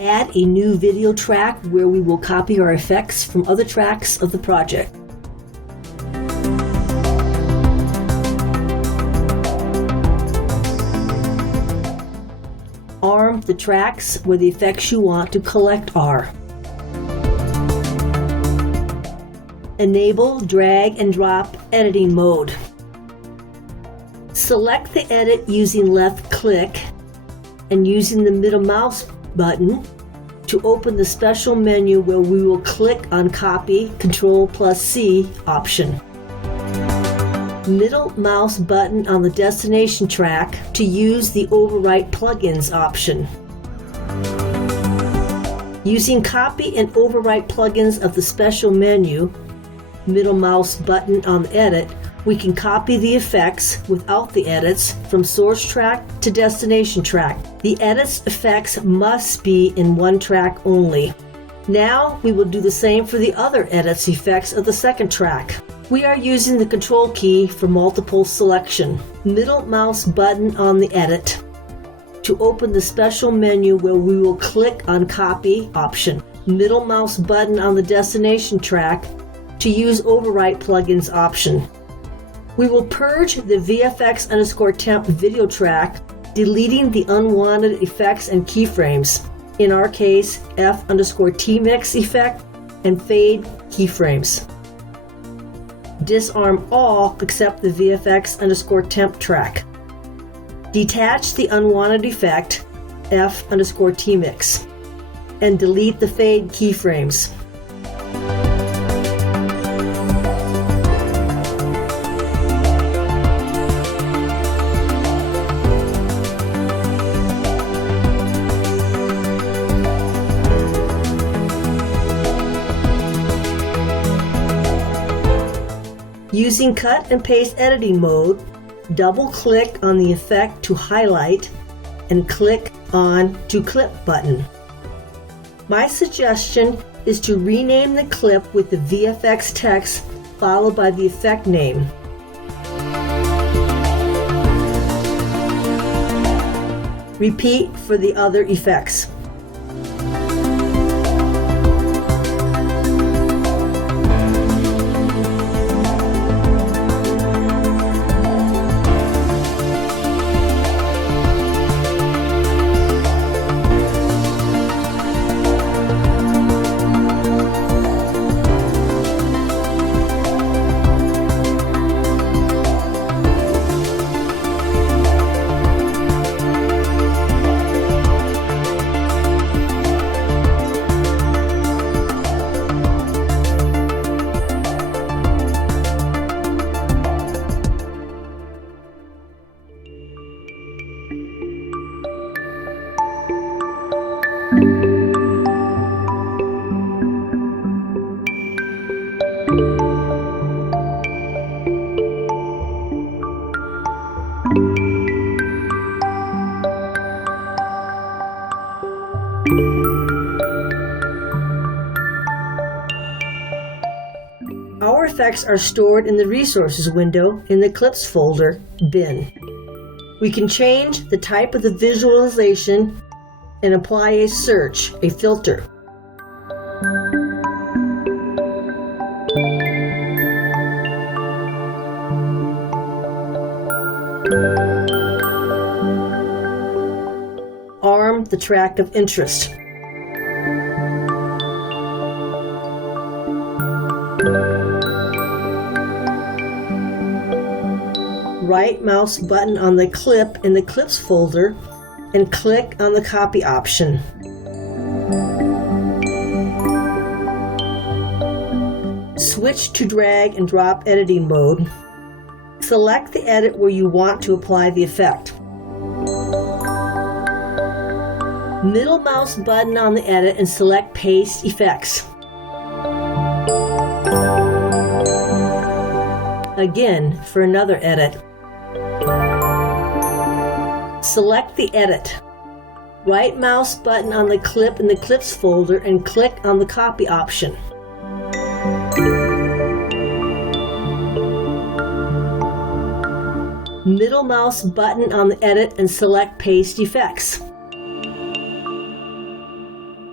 Add a new video track where we will copy our effects from other tracks of the project. Arm the tracks where the effects you want to collect are. Enable drag and drop editing mode. Select the edit using left click and using the middle mouse button to open the special menu where we will click on Copy Ctrl+C option. Middle mouse button on the destination track to use the Overwrite plugins option. Using Copy and Overwrite plugins of the special menu, middle mouse button on the edit, we can copy the effects without the edits from source track to destination track. The edits effects must be in one track only. Now we will do the same for the other edits effects of the second track. We are using the Control key for multiple selection. Middle mouse button on the edit to open the special menu where we will click on Copy option. Middle mouse button on the destination track to use Overwrite plugins option. We will purge the VFX_temp video track, deleting the unwanted effects and keyframes. In our case, F_T-mix effect and fade keyframes. Disarm all except the VFX_temp track. Detach the unwanted effect, F_T-mix, and delete the fade keyframes. Using cut and paste editing mode, double-click on the effect to highlight and click on To Clip button. My suggestion is to rename the clip with the VFX text followed by the effect name. Repeat for the other effects. Our effects are stored in the Resources window in the Clips folder, Bin. We can change the type of the visualization and apply a search, a filter. Arm the track of interest. Right mouse button on the clip in the Clips folder and click on the Copy option. Switch to drag and drop editing mode. Select the edit where you want to apply the effect. Middle mouse button on the edit and select Paste Effects. Again, for another edit. Select the edit. Right mouse button on the clip in the Clips folder and click on the Copy option. Middle mouse button on the edit and select Paste Effects.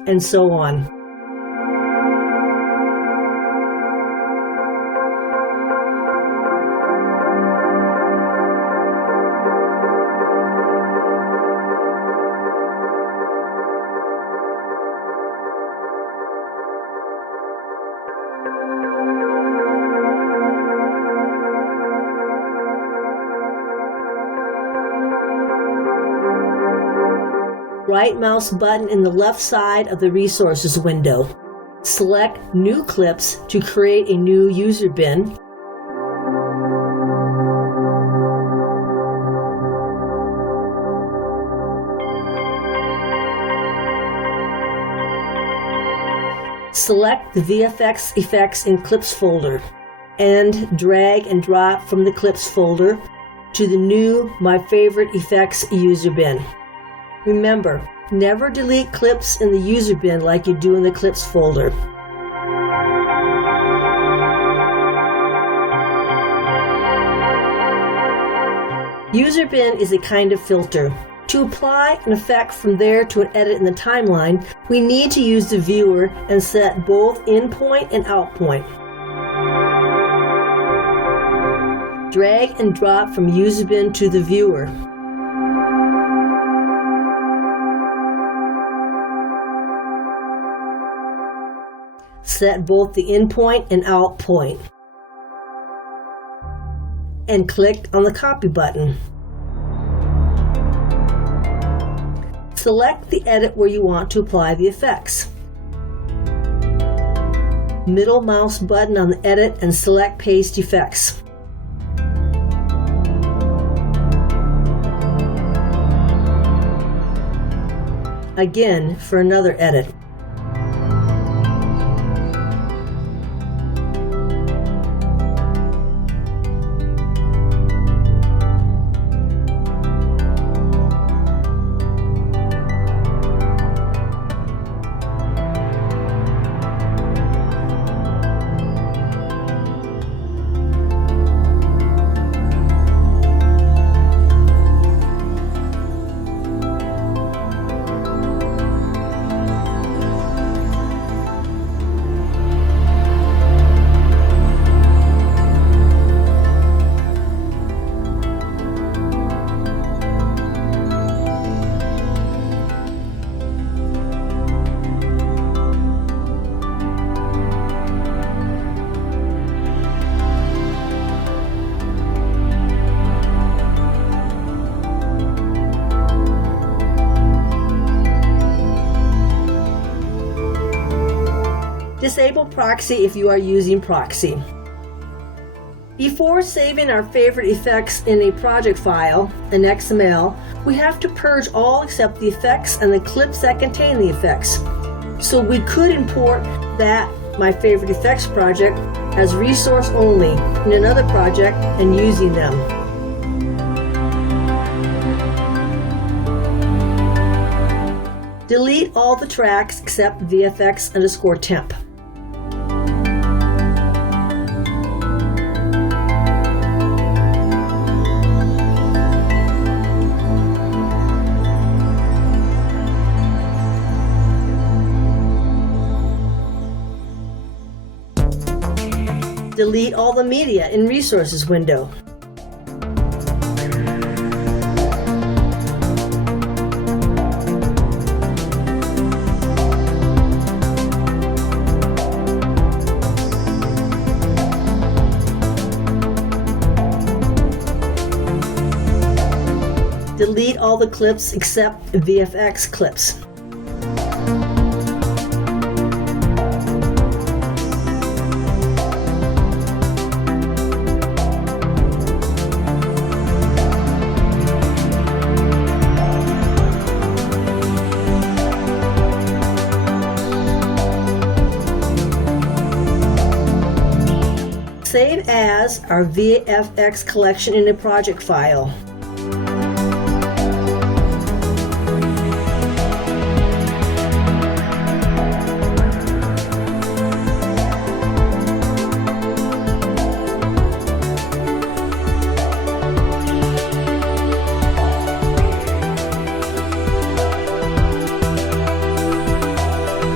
and so on. Right mouse button in the left side of the resources window. Select New Clips to create a new user bin. Select the VFX Effects in Clips folder and drag and drop from the Clips folder to the new My Favorite Effects user bin. Remember, never delete clips in the user bin like you do in the Clips folder. User bin is a kind of filter. To apply an effect from there to an edit in the timeline, we need to use the viewer and set both in point and out point. Drag and drop from user bin to the viewer. Set both the in point and out point. And click on the copy button. Select the edit where you want to apply the effects. Middle mouse button on the edit and select Paste Effects. Again for another edit. Disable proxy if you are using proxy. Before saving our favorite effects in a project file, an XML, we have to purge all except the effects and the clips that contain the effects. So we could import that My Favorite Effects project as resource only in another project and using them. Delete all the tracks except VFX_temp. Delete all the media in Resources window. Delete all the clips except VFX clips. Save as our VFX collection in a project file.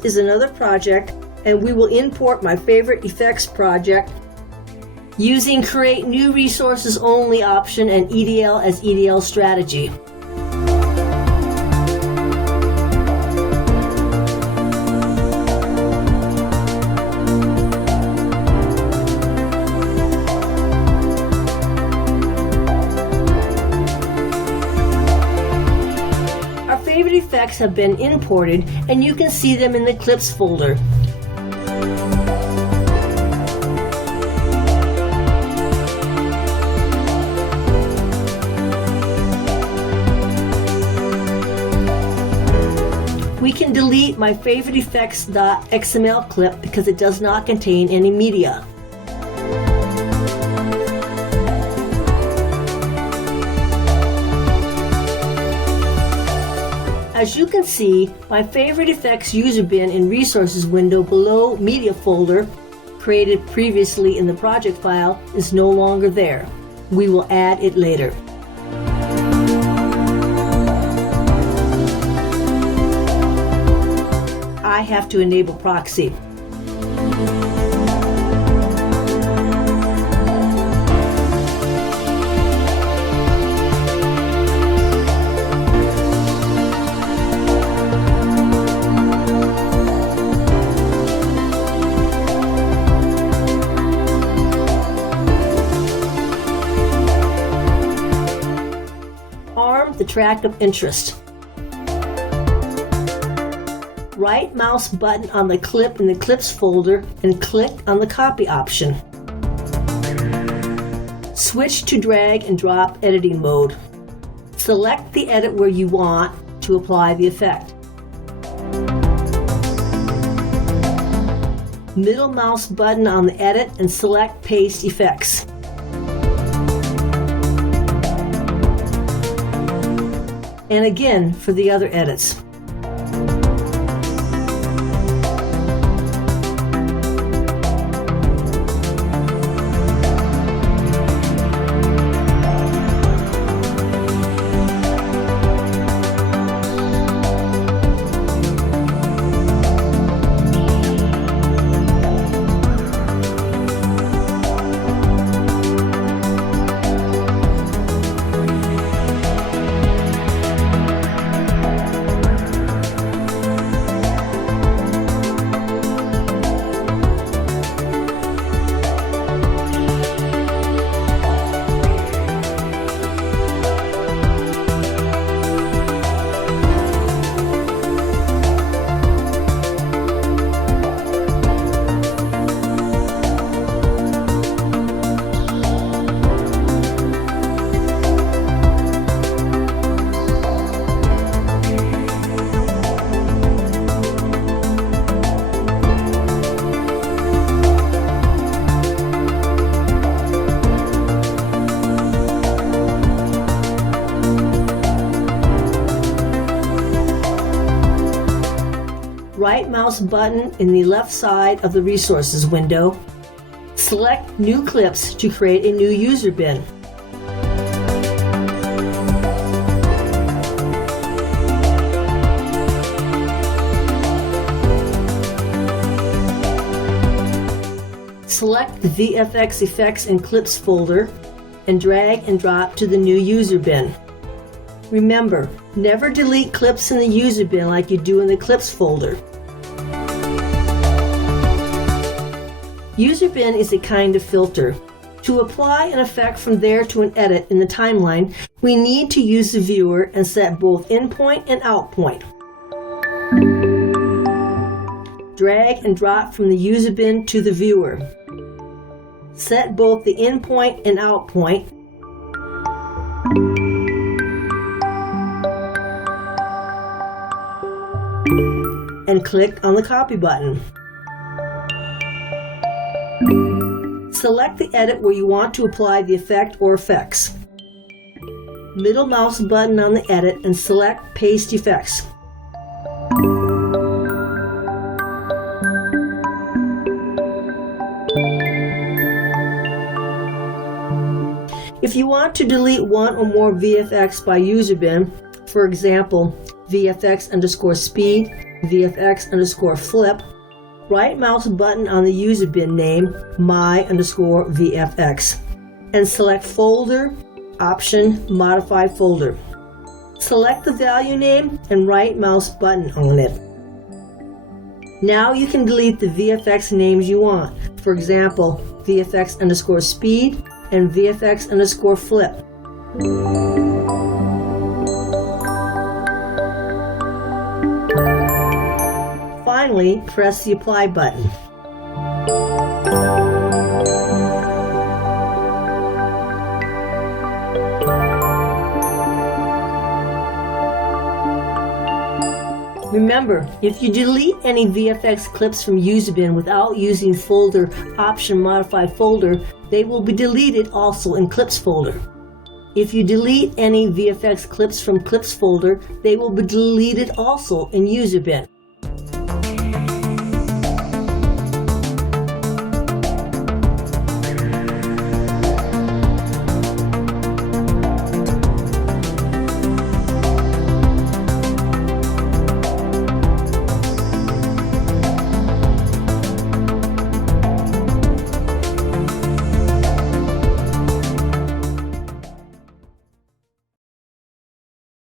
This is another project, and we will import my favorite effects project using Create New Resources Only option and EDL as EDL strategy. Our favorite effects have been imported, and you can see them in the Clips folder. We can delete my favorite effects.xml clip because it does not contain any media. As you can see, my favorite effects user bin in resources window below media folder, created previously in the project file, is no longer there. We will add it later. I have to enable proxy. Arm the track of interest. Right mouse button on the clip in the Clips folder and click on the copy option. Switch to drag and drop editing mode. Select the edit where you want to apply the effect. Middle mouse button on the edit and select Paste Effects. And again for the other edits. Right mouse button in the left side of the resources window. Select New Clips to create a new user bin. Select the VFX Effects and Clips folder and drag and drop to the new user bin. Remember, never delete clips in the user bin like you do in the Clips folder. User bin is a kind of filter. To apply an effect from there to an edit in the timeline, we need to use the viewer and set both in point and out point. Drag and drop from the user bin to the viewer. Set both the in point and out point. And click on the copy button. Select the edit where you want to apply the effect or effects. Middle mouse button on the edit and select Paste Effects. If you want to delete one or more VFX by user bin, for example, VFX_speed, VFX_flip, right mouse button on the user bin name, my_VFX, and select Folder, Option, Modify Folder. Select the value name and right mouse button on it. Now you can delete the VFX names you want. For example, VFX_speed and VFX_flip. Finally, press the Apply button. Remember, if you delete any VFX clips from UserBin without using Folder, Option, Modify Folder, they will be deleted also in Clips folder. If you delete any VFX clips from Clips folder, they will be deleted also in UserBin.